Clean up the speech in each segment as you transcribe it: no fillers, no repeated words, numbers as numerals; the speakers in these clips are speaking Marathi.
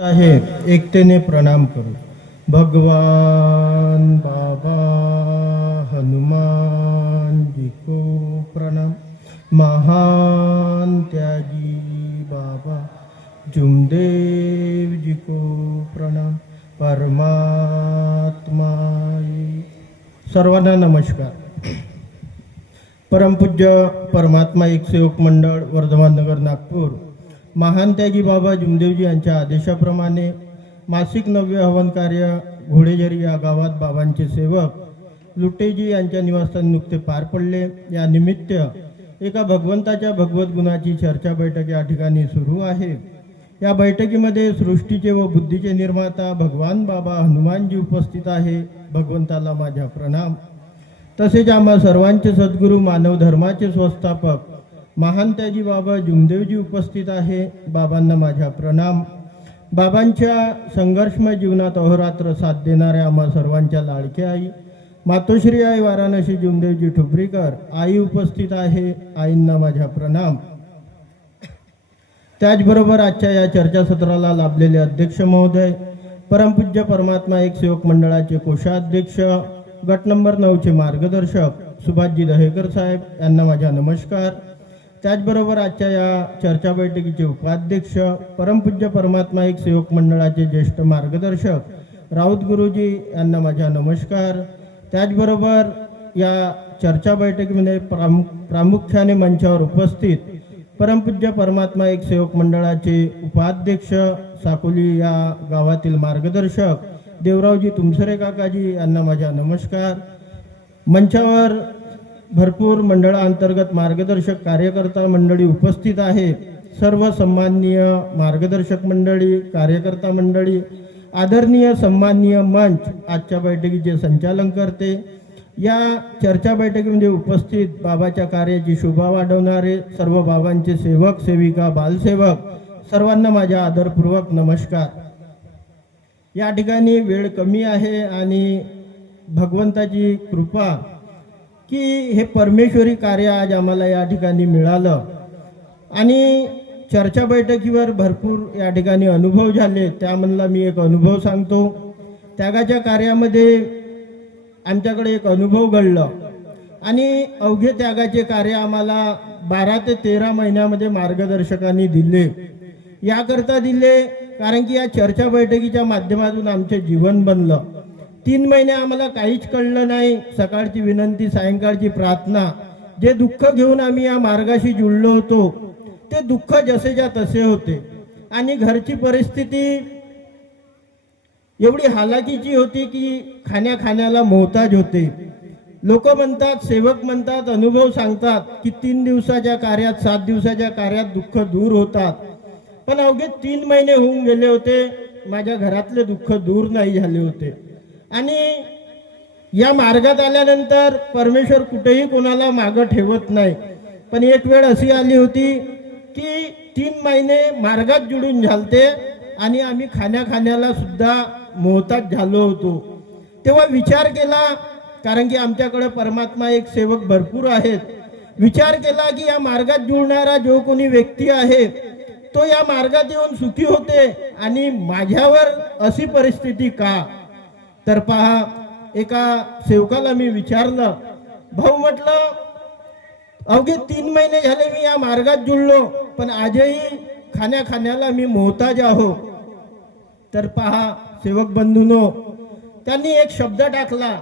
आहे एकतेने प्रणाम करू. भगवान बाबा हनुमान जी को प्रणाम. महान त्यागी बाबा जुमदेव जी को प्रणाम. परमात्मा सर्वांना नमस्कार. परमपूज्य परमात्मा एक सेवक मंडळ वर्धमान नगर नागपूर महान त्यागी बाबा जुमदेवजी यांच्या आदेशाप्रमाणे मासिक नव्य हवन कार्य घोडेझरी या गावात बाबांचे सेवक लुटेजी यांच्या निवासस्थानी नुकते पार पडले. या निमित्त एका भगवंताच्या भगवत गुणाची चर्चा बैठक या ठिकाणी सुरू आहे. या बैठकीमध्ये सृष्टीचे व बुद्धीचे निर्माता भगवान बाबा हनुमानजी उपस्थित आहे. भगवंताला माझा प्रणाम. तसेच आम्हा सर्वांचे सद्गुरू मानव धर्माचे संस्थापक महान त्यागी बाबा जुमदेवजी उपस्थित आहे. बाबांना माझा प्रणाम. बाबांच्या संघर्षमय जीवनात अहोरात्र साथ देणाऱ्या आम्हा सर्वांच्या लाडक्या आई मातोश्री आई वाराणसी जुमदेवजी ठुबरीकर आई उपस्थित आहे. आईंना माझा प्रणाम. त्याचबरोबर आजच्या या चर्चासत्राला लाभलेले अध्यक्ष महोदय, परमपूज्य परमात्मा एक सेवक मंडळाचे कोषाध्यक्ष, गट नंबर 9चे मार्गदर्शक सुभाषजी दहेकर साहेब यांना माझा नमस्कार. त्याचबरोबर आजच्या या चर्चा बैठकीचे उपाध्यक्ष, परमपूज्य परमात्मा एक सेवक मंडळाचे ज्येष्ठ मार्गदर्शक राऊत गुरुजी यांना माझा नमस्कार. त्याचबरोबर या चर्चा बैठकीमध्ये प्रामुख्याने मंचावर उपस्थित परमपूज्य परमात्मा एक सेवक मंडळाचे उपाध्यक्ष साकोली या गावातील मार्गदर्शक देवरावजी तुमसरे काकाजी यांना माझा नमस्कार. मंचावर भरपूर मंडळांतर्गत मार्गदर्शक कार्यकर्ता मंडळी उपस्थित आहे. सर्व सन्माननीय मार्गदर्शक मंडळी, कार्यकर्ता मंडळी, आदरणीय सन्माननीय मंच आजच्या बैठकीचे संचालन करते. या चर्चा बैठकीमध्ये उपस्थित बाबाच्या कार्याची शोभा वाढवणारे सर्व बाबांचे सेवक, सेविका, बालसेवक सर्वांना माझ्या आदरपूर्वक नमस्कार. या ठिकाणी वेळ कमी आहे आणि भगवंताची कृपा की हे परमेश्वरी कार्य आज आम्हाला या ठिकाणी मिळालं आणि चर्चा बैठकीवर भरपूर या ठिकाणी अनुभव झाले. त्यामधला मी एक अनुभव सांगतो. त्यागाच्या कार्यामध्ये आमच्याकडे एक अनुभव घडलं आणि अवघे त्यागाचे कार्य आम्हाला 12 ते 13 महिन्यामध्ये मार्गदर्शकांनी दिले. याकरता दिले कारण की या चर्चा बैठकीच्या माध्यमातून आमचे जीवन बनलं. 3 महिने आम्हाला काहीच कळलं नाही. सकाळची विनंती, सायंकाळची प्रार्थना, जे दुःख घेऊन आम्ही या मार्गाशी जुळलो होतो ते दुःख जसेच्या तसे होते आणि घरची परिस्थिती एवढी हालाकीची होती की खाण्याला मोहताज होते. लोक म्हणतात, सेवक म्हणतात, अनुभव सांगतात की 3 दिवसाच्या कार्यात, 7 दिवसाच्या कार्यात दुःख दूर होतात. पण अवघे 3 महिने होऊन गेले होते. माझ्या घरातले दुःख दूर नाही झाले होते. आणि या मार्गात आल्यानंतर परमेश्वर कुठेही कोणाला मागं ठेवत नाही. पण एक वेळ अशी आली होती की 3 महिने मार्गात जुळून झालते आणि आम्ही खाण्याला सुद्धा मोहताज झालो होतो. तेव्हा विचार केला, कारण की आमच्याकडे परमात्मा एक सेवक भरपूर आहेत. विचार केला की या मार्गात जुळणारा जो कोणी व्यक्ती आहे तो या मार्गात येऊन सुखी होते आणि माझ्यावर अशी परिस्थिती का? तर पहा, एका सेवकाला मी विचारलं, भाऊ म्हटलं अवघे 3 महिने झाले मी या मार्गात जुळलो पण आजही खाण्याला मी मोहताज आहो. तर पहा सेवक बंधूंनो, त्यांनी एक शब्द टाकला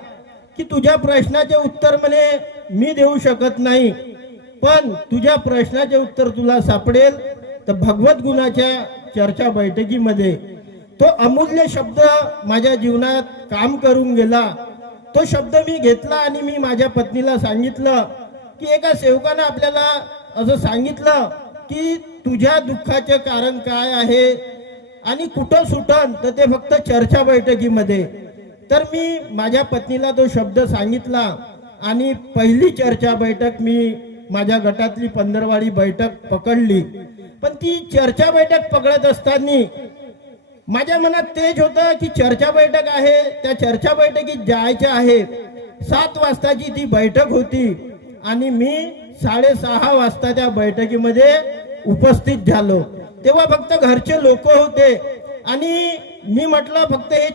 की तुझ्या प्रश्नाचे उत्तर म्हणे मी देऊ शकत नाही, पण तुझ्या प्रश्नाचे उत्तर तुला सापडेल तर भगवत गुणाच्या चर्चा बैठकीमध्ये. तो अमूल्य शब्द माझ्या जीवनात काम करून गेला. तो शब्द मी घेतला आणि मी माझ्या पत्नीला सांगितलं की एका सेवकानं आपल्याला असं सांगितलं की तुझ्या दुःखाचे कारण काय आहे आणि कुठं सुटन, तर ते फक्त चर्चा बैठकीमध्ये. तर मी माझ्या पत्नीला तो शब्द सांगितला आणि पहिली चर्चा बैठक मी माझ्या गटातली 15वाडी बैठक पकडली. पण ती चर्चा बैठक पकडत असताना माझ्या मनात तेच होतं की चर्चा बैठक आहे, त्या चर्चा बैठकीत जायचं आहे. 7 वाजताची ती बैठक होती आणि मी 6:30 वाजता त्या बैठकीमध्ये उपस्थित झालो. तेव्हा फक्त घरचे लोक होते आणि मी म्हटलं फक्त हे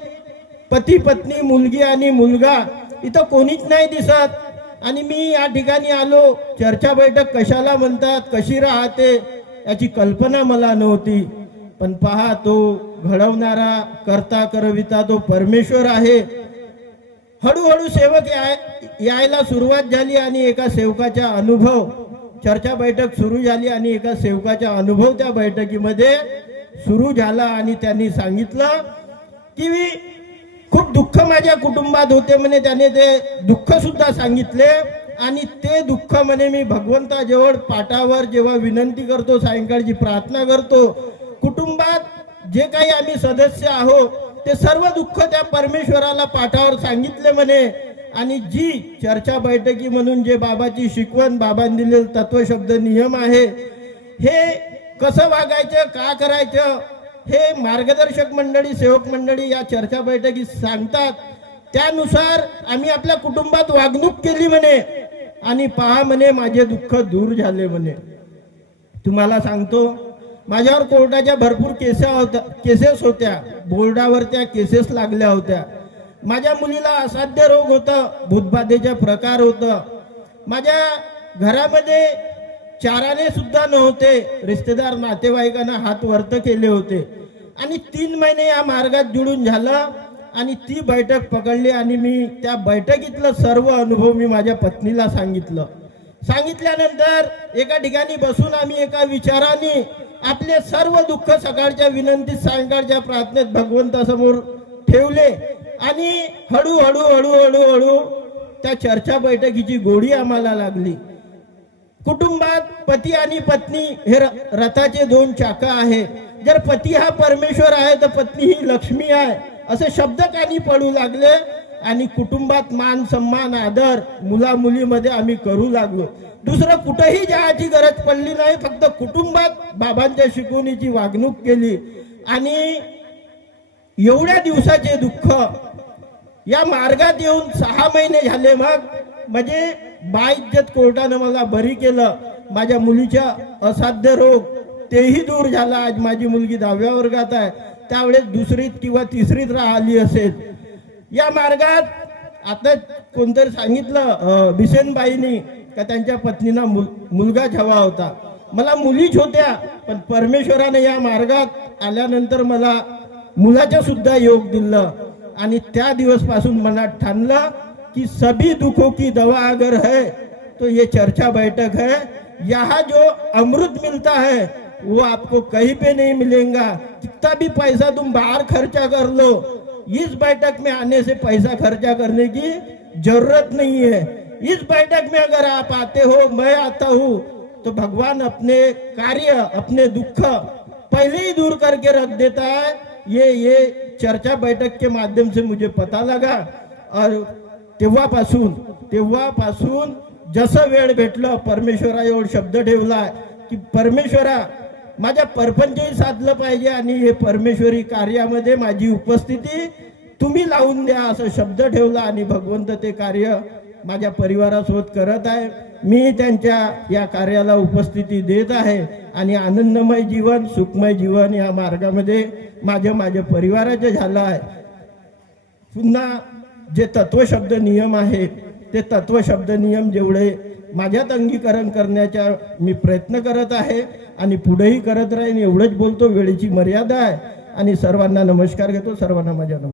पती पत्नी मुलगी आणि मुलगा इथं कोणीच नाही दिसत, आणि मी या ठिकाणी आलो. चर्चा बैठक कशाला म्हणतात, कशी राहते याची कल्पना मला नव्हती. पण पहा, तो घडवणारा करता करविता तो परमेश्वर आहे. हळूहळू सेवक यायला सुरुवात झाली आणि एका सेवकाचा अनुभव, चर्चा बैठक सुरू झाली आणि एका सेवकाचा अनुभव त्या बैठकीमध्ये सुरू झाला. आणि त्यांनी सांगितलं की खूप दुःख माझ्या कुटुंबात होते म्हणे. त्याने ते दुःख सुद्धा सांगितले आणि ते दुःख म्हणे मी भगवंताजवळ पाटावर जेव्हा विनंती करतो, सायंकाळची प्रार्थना करतो, कुटुंबात जे काही आम्ही सदस्य आहोत ते सर्व दुःख त्या परमेश्वराला पाठावर सांगितले म्हणे. आणि जी चर्चा बैठकी म्हणून जे बाबाची शिकवण, बाबांनी दिलेले तत्वशब्द नियम आहे, हे कसं वागायचं, का करायचं, हे मार्गदर्शक मंडळी, सेवक मंडळी या चर्चा बैठकीत सांगतात. त्यानुसार आम्ही आपल्या कुटुंबात वागणूक केली म्हणे. आणि पहा म्हणे माझे दुःख दूर झाले म्हणे. तुम्हाला सांगतो, माझ्यावर कोर्टाच्या भरपूर केसेस होत्या, बोर्डावर त्या केसेस लागल्या होत्या. माझ्या मुलीला असाध्य रोग होता, भूतबाधेचा प्रकार होता. माझ्या घरामध्ये चाराने सुद्धा नव्हते, रिश्तेदार नातेवाईकांना हात वर्त केले होते. आणि 3 महिने या मार्गात जुळून झालं आणि ती बैठक पकडली. आणि मी त्या बैठकीतलं सर्व अनुभव मी माझ्या पत्नीला सांगितल्यानंतर एका ठिकाणी बसून आम्ही एका विचाराने आपले सर्व दुःख सकाळच्या विनंतीत, सायंकाळच्या प्रार्थनेत भगवंतासमोर ठेवले. आणि हळूहळू त्या चर्चा बैठकीची गोडी आम्हाला लागली. कुटुंबात पती आणि पत्नी हे रथाचे 2 चाक आहे. जर पती हा परमेश्वर आहे तर पत्नी ही लक्ष्मी आहे, असे शब्द कानी पडू लागले. आणि कुटुंबात मान सन्मान आदर मुला मुलीमध्ये आम्ही करू लागलो. दुसरं कुठेही जायची गरज पडली नाही, फक्त कुटुंबात बाबांच्या शिकवणीची वागणूक केली. आणि एवढ्या दिवसाचे दुःख या मार्गात येऊन 6 महिने झाले. मग म्हणजे बाइज्जत कोर्टानं मला बरी केलं. माझ्या मुलीच्या असाध्य रोग तेही दूर झाला. आज माझी मुलगी 10व्या वर्गात आहे, त्यावेळेस 2रीत किंवा 3रीत राहिली असेल. या मार्गात आता कोणतरी सांगितलं बिसेनबाईंनी का त्यांच्या पत्नीला मुलगा हवा होता. मला मुलीच होत्या, पण परमेश्वराने या मार्गात आल्यानंतर मला मुलाचा सुद्धा योग दिलं. आणि त्या दिवसपासून मनात ठाणलं कि सभी दुखों की दवा अगर है तो ये चर्चा बैठक है. यहाँ जो अमृत मिलता है वो आपको कहीं पे नहीं मिलेगा. कितना भी पैसा तुम बाहर खर्चा कर लो, इस बैठक में आने से पैसा खर्चा करने की जरूरत नहीं है. इस बैठक में अगर आप आते हो, मैं आता हूँ, तो भगवान अपने कार्य, अपने दुख पहले ही दूर करके रख देता है. ये चर्चा बैठक के माध्यम से मुझे पता लगा. और तेव्हापासून जसं वेळ भेटलं परमेश्वराजवळ शब्द ठेवला की परमेश्वरा माझ्या परपंचही साधलं पाहिजे आणि हे परमेश्वरी कार्यामध्ये माझी उपस्थिती तुम्ही लावून द्या, असं शब्द ठेवला. आणि भगवंत ते कार्य माझ्या परिवारासोबत करत आहे. मी त्यांच्या या कार्याला उपस्थिती देत आहे. आणि आनंदमय जीवन, सुखमय जीवन या मार्गामध्ये माझ्या परिवाराचं झालं आहे. पुन्हा जे तत्वशब्द नियम आहे ते तत्वशब्द नियम जेवढे माझ्यात अंगीकरण करण्याचा मी प्रयत्न करत आहे आणि पुढेही करत राहीन. एवढंच बोलतो, वेळेची मर्यादा आहे. आणि सर्वांना नमस्कार घेतो. सर्वांना माझ्या